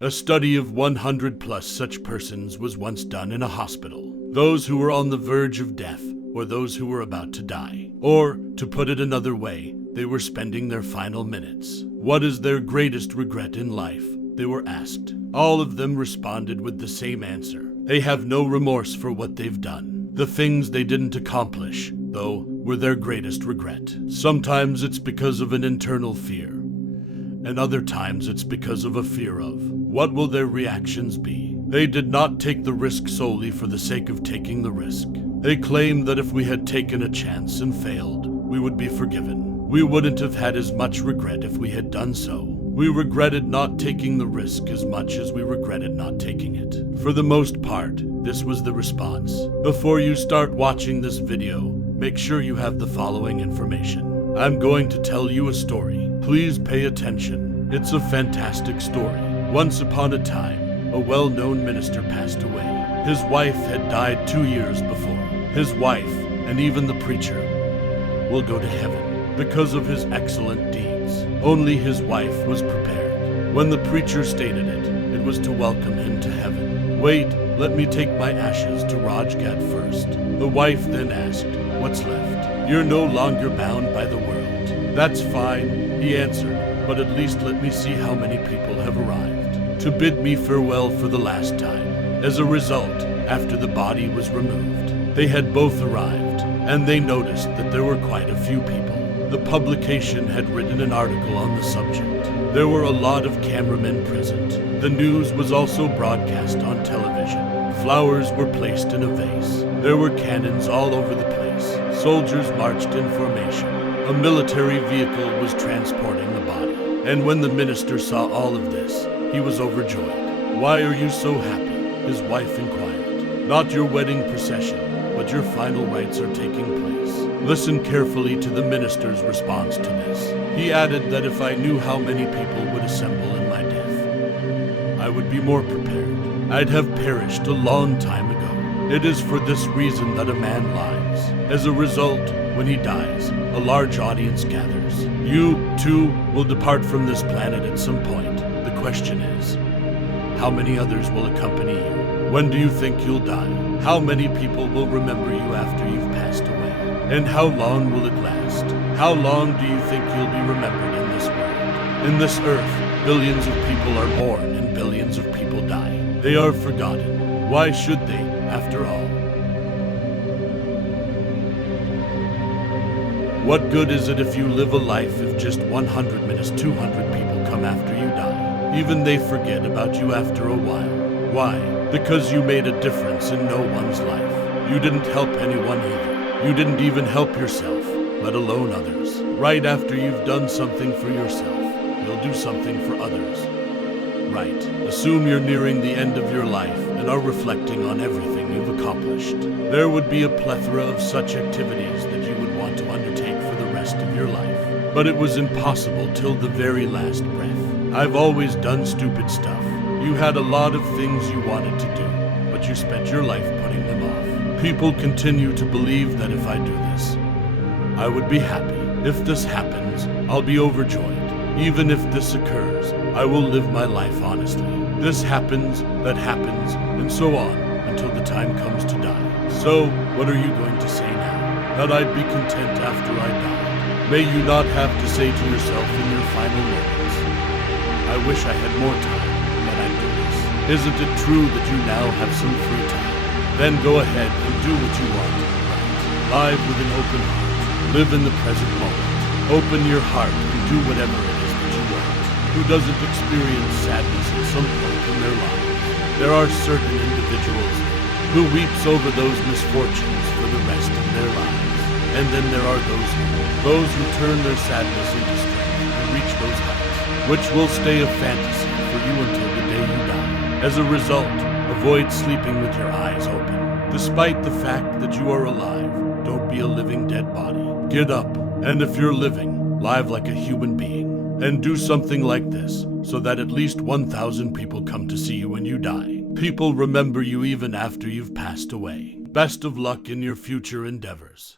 A study of 100 plus such persons was once done in a hospital. Those who were on the verge of death, or those who were about to die. Or, to put it another way, they were spending their final minutes. What is their greatest regret in life? They were asked. All of them responded with the same answer. They have no remorse for what they've done. The things they didn't accomplish, though, were their greatest regret. Sometimes it's because of an internal fear, and other times it's because of a fear of. What will their reactions be? They did not take the risk solely for the sake of taking the risk. They claim that if we had taken a chance and failed, we would be forgiven. We wouldn't have had as much regret if we had done so. We regretted not taking the risk as much as we regretted not taking it. For the most part, this was the response. Before you start watching this video, make sure you have the following information. I'm going to tell you a story. Please pay attention. It's a fantastic story. Once upon a time, a well-known minister passed away. His wife had died 2 years before. His wife, and even the preacher, will go to heaven because of his excellent deeds. Only his wife was prepared. When the preacher stated it, it was to welcome him to heaven. Wait, let me take my ashes to Rajgat first. The wife then asked, "What's left? You're no longer bound by the world." "That's fine," he answered, "but at least let me see how many people have arrived to bid me farewell for the last time." As a result, after the body was removed, they had both arrived, and they noticed that there were quite a few people. The publication had written an article on the subject. There were a lot of cameramen present. The news was also broadcast on television. Flowers were placed in a vase. There were cannons all over the place. Soldiers marched in formation. A military vehicle was transporting the body. And when the minister saw all of this, he was overjoyed. "Why are you so happy?" his wife inquired. "Not your wedding procession, but your final rites are taking place." Listen carefully to the minister's response to this. He added that if I knew how many people would assemble in my death, I would be more prepared. I'd have perished a long time ago. It is for this reason that a man lies. As a result, when he dies, a large audience gathers. You, too, will depart from this planet at some point. The question is, how many others will accompany you? When do you think you'll die? How many people will remember you after you've passed away? And how long will it last? How long do you think you'll be remembered in this world? In this earth, billions of people are born and billions of people die. They are forgotten. Why should they, after all? What good is it if you live a life if just 100 minus 200 people come after you die? Even they forget about you after a while. Why? Because you made a difference in no one's life. You didn't help anyone either. You didn't even help yourself, let alone others. Right after you've done something for yourself, you'll do something for others. Right. Assume you're nearing the end of your life and are reflecting on everything you've accomplished. There would be a plethora of such activities that you would want to undertake for the rest of your life. But it was impossible till the very last breath. I've always done stupid stuff. You had a lot of things you wanted to do, but you spent your life putting them off. People continue to believe that if I do this, I would be happy. If this happens, I'll be overjoyed. Even if this occurs, I will live my life honestly. This happens, that happens, and so on, until the time comes to die. So, what are you going to say now? That I'd be content after I died? May you not have to say to yourself in your final moments, "I wish I had more time, but I do this." Isn't it true that you now have some free time? Then go ahead and do what you want. Live with an open heart. Live in the present moment. Open your heart and do whatever it is that you want. Who doesn't experience sadness at some point in their lives? There are certain individuals who weeps over those misfortunes for the rest of their lives. And then there are those who turn their sadness into strength and reach those heights, which will stay a fantasy for you until the day you die. As a result, avoid sleeping with your eyes open. Despite the fact that you are alive, don't be a living dead body. Get up, and if you're living, live like a human being. And do something like this, so that at least 1,000 people come to see you when you die. People remember you even after you've passed away. Best of luck in your future endeavors.